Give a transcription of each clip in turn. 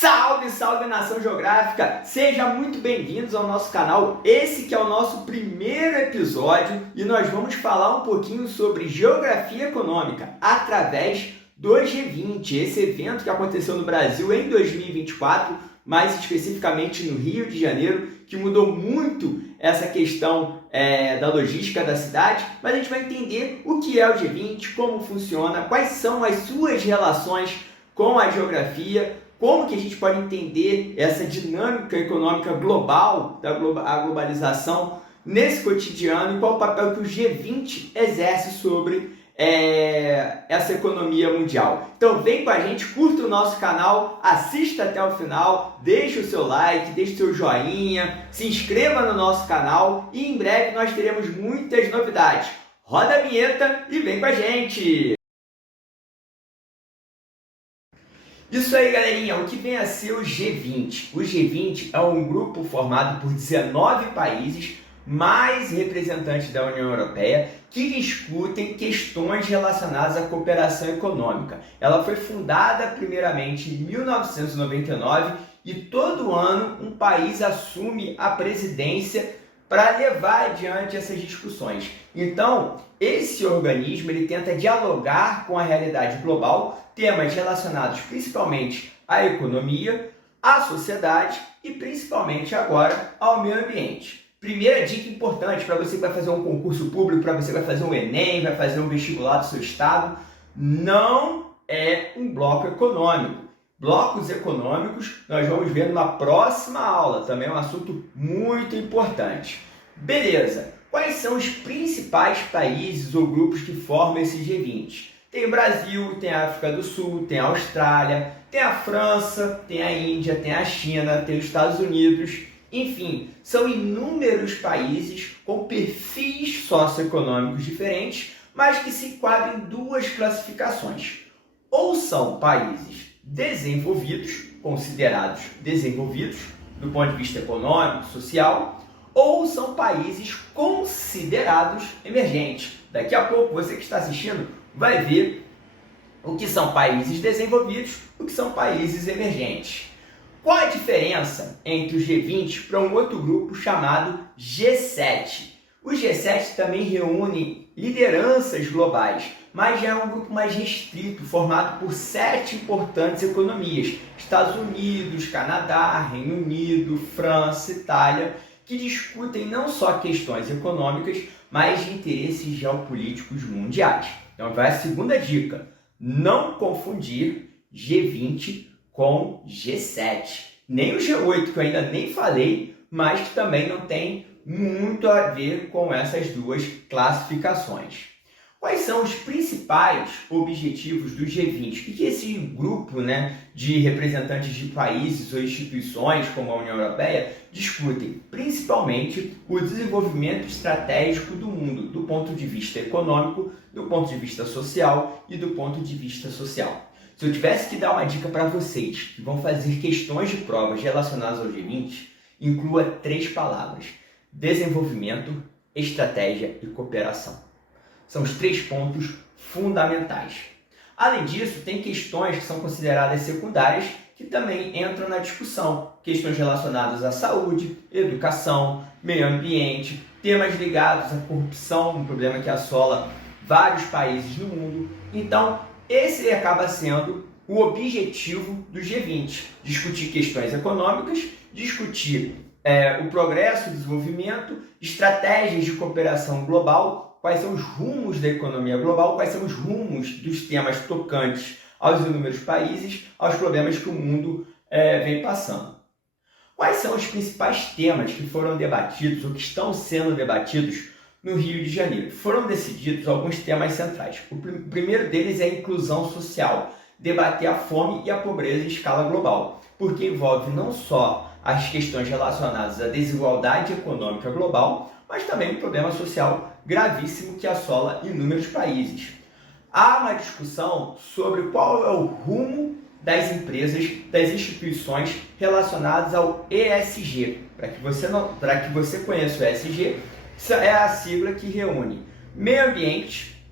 Salve, salve nação geográfica! Sejam muito bem-vindos ao nosso canal. Esse que é o nosso primeiro episódio e nós vamos falar um pouquinho sobre geografia econômica através do G20, esse evento que aconteceu no Brasil em 2024, mais especificamente no Rio de Janeiro, que mudou muito essa questão da logística da cidade, mas a gente vai entender o que é o G20, como funciona, quais são as suas relações com a geografia, como que a gente pode entender essa dinâmica econômica global, a globalização nesse cotidiano e qual o papel que o G20 exerce sobre essa economia mundial. Então vem com a gente, curta o nosso canal, assista até o final, deixe o seu like, deixe o seu joinha, se inscreva no nosso canal e em breve nós teremos muitas novidades. Roda a vinheta e vem com a gente! Isso aí, galerinha, o que vem a ser o G20? O G20 é um grupo formado por 19 países, mais representantes da União Europeia, que discutem questões relacionadas à cooperação econômica. Ela foi fundada primeiramente em 1999 e todo ano um país assume a presidência para levar adiante essas discussões. Então, esse organismo ele tenta dialogar com a realidade global, temas relacionados principalmente à economia, à sociedade e principalmente agora ao meio ambiente. Primeira dica importante para você que vai fazer um concurso público, para você que vai fazer um Enem, vai fazer um vestibular do seu estado, não é um bloco econômico. Blocos econômicos nós vamos ver na próxima aula, também é um assunto muito importante. Beleza, quais são os principais países ou grupos que formam esse G20? Tem o Brasil, tem a África do Sul, tem a Austrália, tem a França, tem a Índia, tem a China, tem os Estados Unidos, enfim, são inúmeros países com perfis socioeconômicos diferentes, mas que se enquadram em duas classificações. Ou são países desenvolvidos, considerados desenvolvidos do ponto de vista econômico, social, ou são países considerados emergentes. Daqui a pouco você que está assistindo vai ver o que são países desenvolvidos, o que são países emergentes. Qual a diferença entre o G20 para um outro grupo chamado G7? O G7 também reúne lideranças globais, mas já é um grupo mais restrito, formado por 7 importantes economias: Estados Unidos, Canadá, Reino Unido, França, Itália, que discutem não só questões econômicas, mas de interesses geopolíticos mundiais. Então vai a segunda dica: não confundir G20 com G7. Nem o G8, que eu ainda nem falei, mas que também não tem muito a ver com essas duas classificações. Quais são os principais objetivos do G20? O que esse grupo, de representantes de países ou instituições, como a União Europeia, discutem? Principalmente o desenvolvimento estratégico do mundo, do ponto de vista econômico, do ponto de vista social e do ponto de vista social. Se eu tivesse que dar uma dica para vocês que vão fazer questões de provas relacionadas ao G20, inclua 3 palavras: desenvolvimento, estratégia e cooperação. São os 3 pontos fundamentais. Além disso, tem questões que são consideradas secundárias que também entram na discussão. Questões relacionadas à saúde, educação, meio ambiente, temas ligados à corrupção, um problema que assola vários países no mundo. Então, esse acaba sendo o objetivo do G20, discutir questões econômicas, discutir o progresso, o desenvolvimento, estratégias de cooperação global, quais são os rumos da economia global, quais são os rumos dos temas tocantes aos inúmeros países, aos problemas que o mundo vem passando. Quais são os principais temas que foram debatidos ou que estão sendo debatidos no Rio de Janeiro? Foram decididos alguns temas centrais. O primeiro deles é a inclusão social, debater a fome e a pobreza em escala global, porque envolve não só as questões relacionadas à desigualdade econômica global, mas também um problema social gravíssimo que assola inúmeros países. Há uma discussão sobre qual é o rumo das empresas, das instituições relacionadas ao ESG. Para que você conheça o ESG, é a sigla que reúne meio ambiente,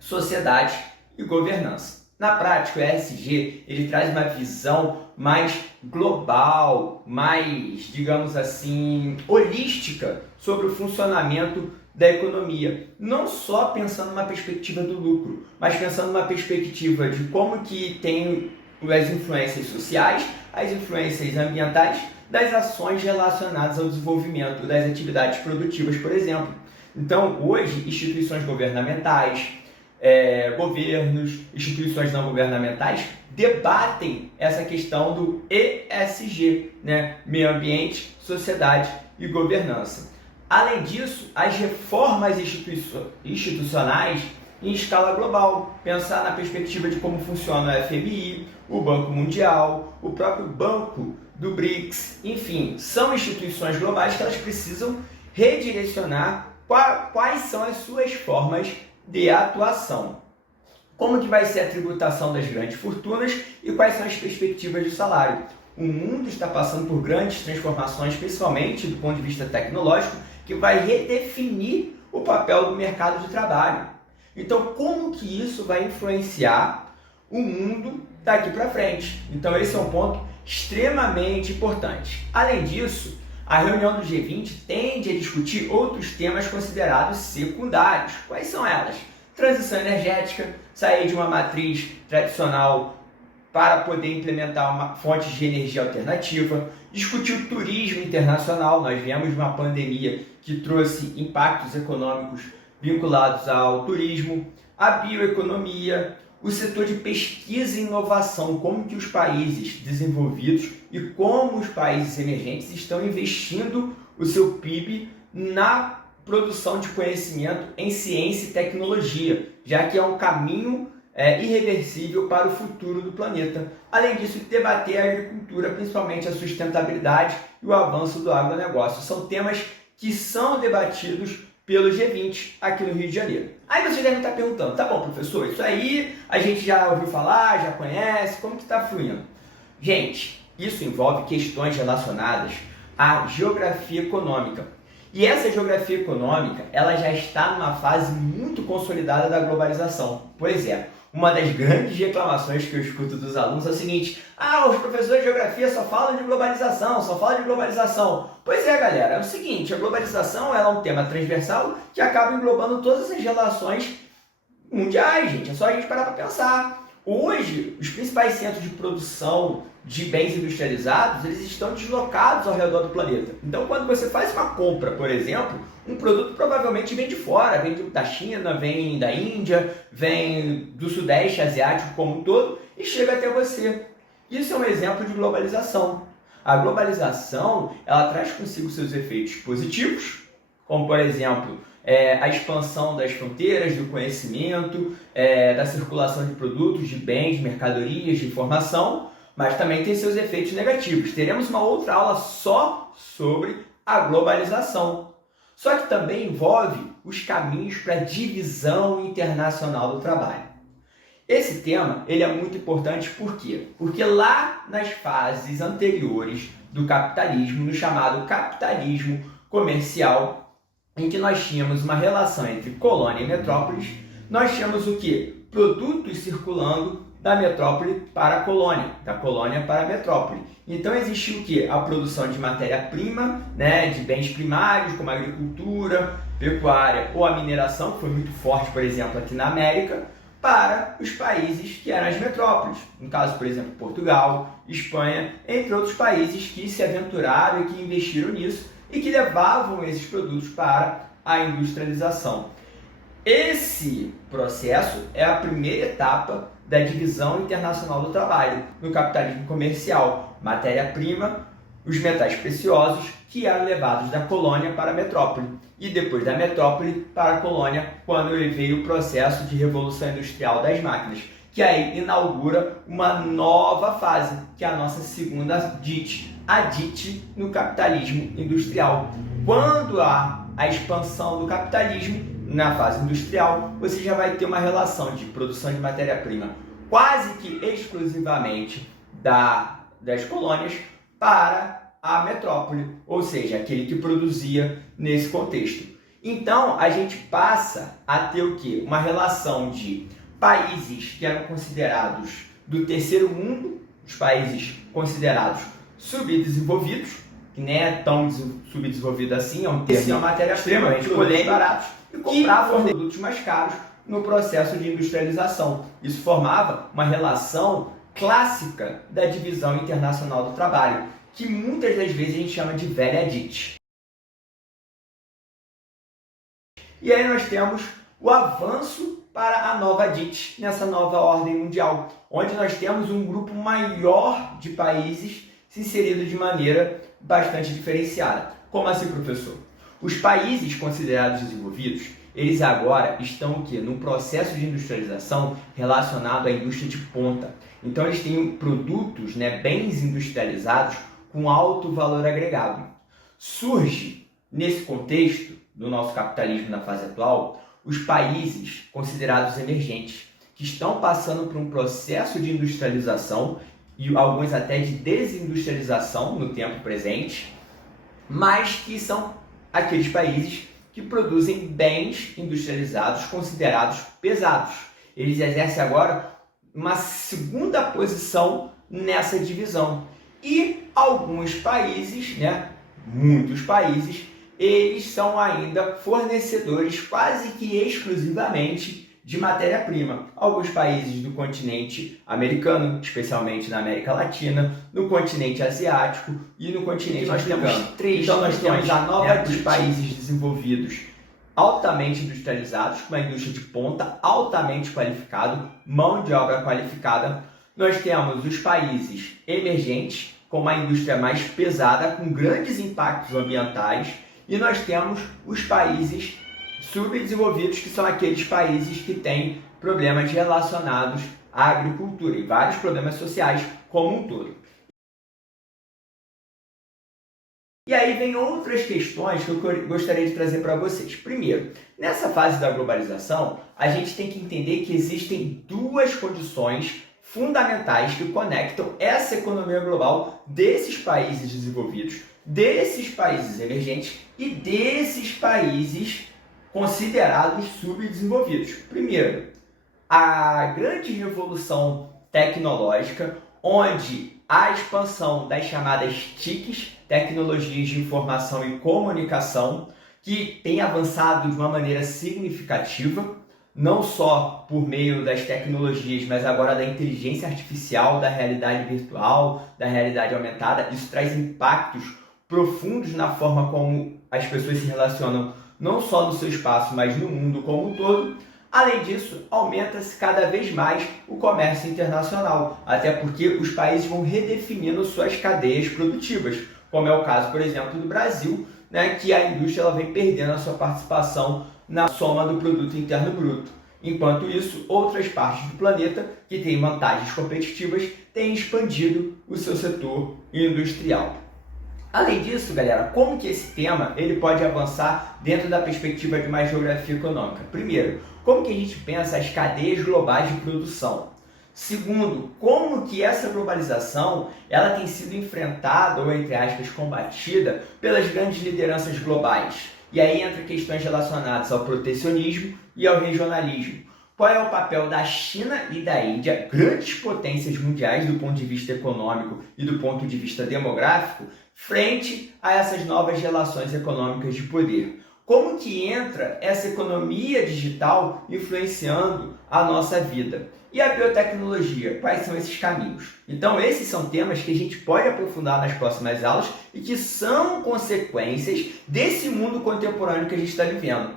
sociedade e governança. Na prática, o ESG ele traz uma visão mais global, mais, digamos assim, holística sobre o funcionamento da economia. Não só pensando numa perspectiva do lucro, mas pensando numa perspectiva de como que tem as influências sociais, as influências ambientais, das ações relacionadas ao desenvolvimento das atividades produtivas, por exemplo. Então, hoje, instituições governamentais, governos, instituições não governamentais debatem essa questão do ESG, né? Meio ambiente, sociedade e governança. Além disso, as reformas institucionais em escala global, pensar na perspectiva de como funciona o FMI, o Banco Mundial, o próprio Banco do BRICS, enfim, são instituições globais que elas precisam redirecionar quais são as suas formas de atuação. Como que vai ser a tributação das grandes fortunas e quais são as perspectivas de salário? O mundo está passando por grandes transformações, principalmente do ponto de vista tecnológico, que vai redefinir o papel do mercado de trabalho. Então, como que isso vai influenciar o mundo daqui para frente? Então, esse é um ponto extremamente importante. Além disso, a reunião do G20 tende a discutir outros temas considerados secundários. Quais são elas? Transição energética, sair de uma matriz tradicional para poder implementar fontes de energia alternativa, discutir o turismo internacional. Nós viemos de uma pandemia que trouxe impactos econômicos vinculados ao turismo, a bioeconomia, o setor de pesquisa e inovação, como que os países desenvolvidos e como os países emergentes estão investindo o seu PIB na produção de conhecimento em ciência e tecnologia, já que é um caminho irreversível para o futuro do planeta. Além disso, debater a agricultura, principalmente a sustentabilidade e o avanço do agronegócio. São temas que são debatidos pelo G20 aqui no Rio de Janeiro. Aí você deve estar perguntando, tá bom, professor, isso aí a gente já ouviu falar, já conhece, como que está fluindo? Gente, isso envolve questões relacionadas à geografia econômica. E essa geografia econômica, ela já está numa fase muito consolidada da globalização. Pois é, uma das grandes reclamações que eu escuto dos alunos é o seguinte: os professores de geografia só falam de globalização, só falam de globalização. Pois é, galera, é o seguinte, a globalização ela é um tema transversal que acaba englobando todas as relações mundiais, gente. É só a gente parar para pensar. Hoje, os principais centros de produção de bens industrializados, eles estão deslocados ao redor do planeta. Então, quando você faz uma compra, por exemplo, um produto provavelmente vem de fora, vem da China, vem da Índia, vem do Sudeste Asiático como um todo e chega até você. Isso é um exemplo de globalização. A globalização, ela traz consigo seus efeitos positivos, como, por exemplo, a expansão das fronteiras do conhecimento, da circulação de produtos, de bens, mercadorias, de informação, mas também tem seus efeitos negativos. Teremos uma outra aula só sobre a globalização. Só que também envolve os caminhos para a divisão internacional do trabalho. Esse tema ele é muito importante por quê? Porque lá nas fases anteriores do capitalismo, no chamado capitalismo comercial, em que nós tínhamos uma relação entre colônia e metrópoles, nós tínhamos o quê? Produtos circulando da metrópole para a colônia, da colônia para a metrópole. Então existiu o quê? A produção de matéria-prima, né, de bens primários, como a agricultura, pecuária ou a mineração, que foi muito forte, por exemplo, aqui na América, para os países que eram as metrópoles. No caso, por exemplo, Portugal, Espanha, entre outros países que se aventuraram e que investiram nisso e que levavam esses produtos para a industrialização. Esse processo é a primeira etapa da divisão internacional do trabalho no capitalismo comercial. Matéria-prima, os metais preciosos que eram levados da colônia para a metrópole e depois da metrópole para a colônia, quando veio o processo de revolução industrial das máquinas, que aí inaugura uma nova fase, que é a nossa segunda DIT, a DIT no capitalismo industrial. Quando há a expansão do capitalismo na fase industrial, você já vai ter uma relação de produção de matéria-prima quase que exclusivamente das colônias para a metrópole, ou seja, aquele que produzia nesse contexto. Então, a gente passa a ter o quê? Uma relação de países que eram considerados do terceiro mundo, os países considerados subdesenvolvidos, que nem é tão subdesenvolvido assim, é um termo, uma matéria extremamente polêmica, baratos, e compravam produtos mais caros no processo de industrialização. Isso formava uma relação clássica da divisão internacional do trabalho, que muitas das vezes a gente chama de velha DIT. E aí nós temos o avanço para a nova DIT, nessa nova ordem mundial, onde nós temos um grupo maior de países se inserido de maneira bastante diferenciada. Como assim, professor? Os países considerados desenvolvidos, eles agora estão o quê? Num processo de industrialização relacionado à indústria de ponta. Então eles têm produtos, bens industrializados com alto valor agregado. Surge, nesse contexto do nosso capitalismo na fase atual, os países considerados emergentes, que estão passando por um processo de industrialização e alguns até de desindustrialização no tempo presente, mas que são aqueles países que produzem bens industrializados considerados pesados. Eles exercem agora uma segunda posição nessa divisão. E alguns países, muitos países, eles são ainda fornecedores quase que exclusivamente de matéria-prima. Alguns países do continente americano, especialmente na América Latina, no continente asiático e no continente africano. Temos três. Então nós temos a nova dos países desenvolvidos altamente industrializados, com uma indústria de ponta, altamente qualificado, mão de obra qualificada. Nós temos os países emergentes, com uma indústria mais pesada, com grandes impactos ambientais. E nós temos os países subdesenvolvidos, que são aqueles países que têm problemas relacionados à agricultura e vários problemas sociais como um todo. E aí vem outras questões que eu gostaria de trazer para vocês. Primeiro, nessa fase da globalização, a gente tem que entender que existem duas condições fundamentais que conectam essa economia global desses países desenvolvidos, desses países emergentes e desses países considerados subdesenvolvidos. Primeiro, a grande revolução tecnológica, onde a expansão das chamadas TICs, tecnologias de informação e comunicação, que tem avançado de uma maneira significativa, não só por meio das tecnologias, mas agora da inteligência artificial, da realidade virtual, da realidade aumentada. Isso traz impactos profundos na forma como as pessoas se relacionam, não só no seu espaço, mas no mundo como um todo. Além disso, aumenta-se cada vez mais o comércio internacional, até porque os países vão redefinindo suas cadeias produtivas, como é o caso, por exemplo, do Brasil, que a indústria ela vem perdendo a sua participação na soma do produto interno bruto. Enquanto isso, outras partes do planeta, que têm vantagens competitivas, têm expandido o seu setor industrial. Além disso, galera, como que esse tema ele pode avançar dentro da perspectiva de uma geografia econômica? Primeiro, como que a gente pensa as cadeias globais de produção? Segundo, como que essa globalização ela tem sido enfrentada ou, entre aspas, combatida pelas grandes lideranças globais? E aí entra questões relacionadas ao protecionismo e ao regionalismo. Qual é o papel da China e da Índia, grandes potências mundiais do ponto de vista econômico e do ponto de vista demográfico, frente a essas novas relações econômicas de poder? Como que entra essa economia digital influenciando a nossa vida? E a biotecnologia, quais são esses caminhos? Então esses são temas que a gente pode aprofundar nas próximas aulas e que são consequências desse mundo contemporâneo que a gente está vivendo.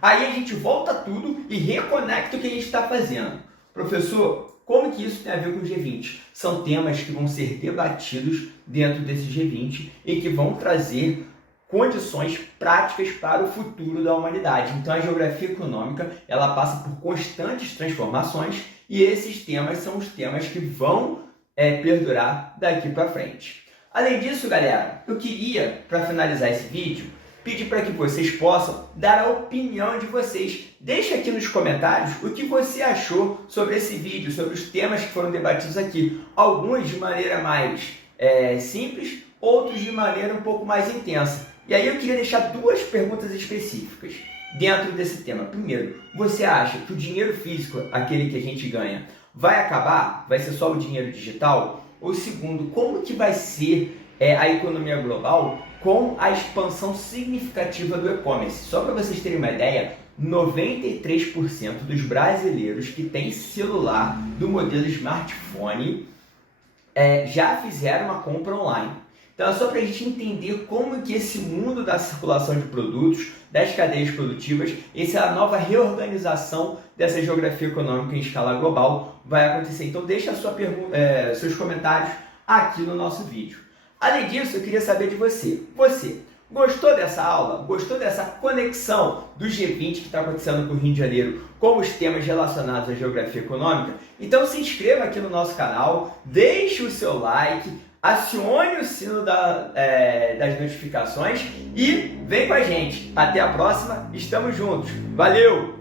Aí a gente volta tudo e reconecta o que a gente está fazendo. Professor, como que isso tem a ver com o G20? São temas que vão ser debatidos dentro desse G20 e que vão trazer condições práticas para o futuro da humanidade. Então a geografia econômica ela passa por constantes transformações e esses temas são os temas que vão perdurar daqui para frente. Além disso, galera, eu queria, para finalizar esse vídeo, pedir para que vocês possam dar a opinião de vocês. Deixe aqui nos comentários o que você achou sobre esse vídeo, sobre os temas que foram debatidos aqui. Alguns de maneira mais simples, outros de maneira um pouco mais intensa. E aí eu queria deixar duas perguntas específicas dentro desse tema. Primeiro, você acha que o dinheiro físico, aquele que a gente ganha, vai acabar? Vai ser só o dinheiro digital? Ou segundo, como que vai ser a economia global com a expansão significativa do e-commerce? Só para vocês terem uma ideia, 93% dos brasileiros que têm celular do modelo smartphone já fizeram uma compra online. Então é só para a gente entender como que esse mundo da circulação de produtos, das cadeias produtivas, essa nova reorganização dessa geografia econômica em escala global vai acontecer. Então deixa seus comentários aqui no nosso vídeo. Além disso, eu queria saber de você. Você gostou dessa aula? Gostou dessa conexão do G20 que está acontecendo com o Rio de Janeiro com os temas relacionados à geografia econômica? Então se inscreva aqui no nosso canal, deixe o seu like, acione o sino das notificações e vem com a gente. Até a próxima, estamos juntos. Valeu!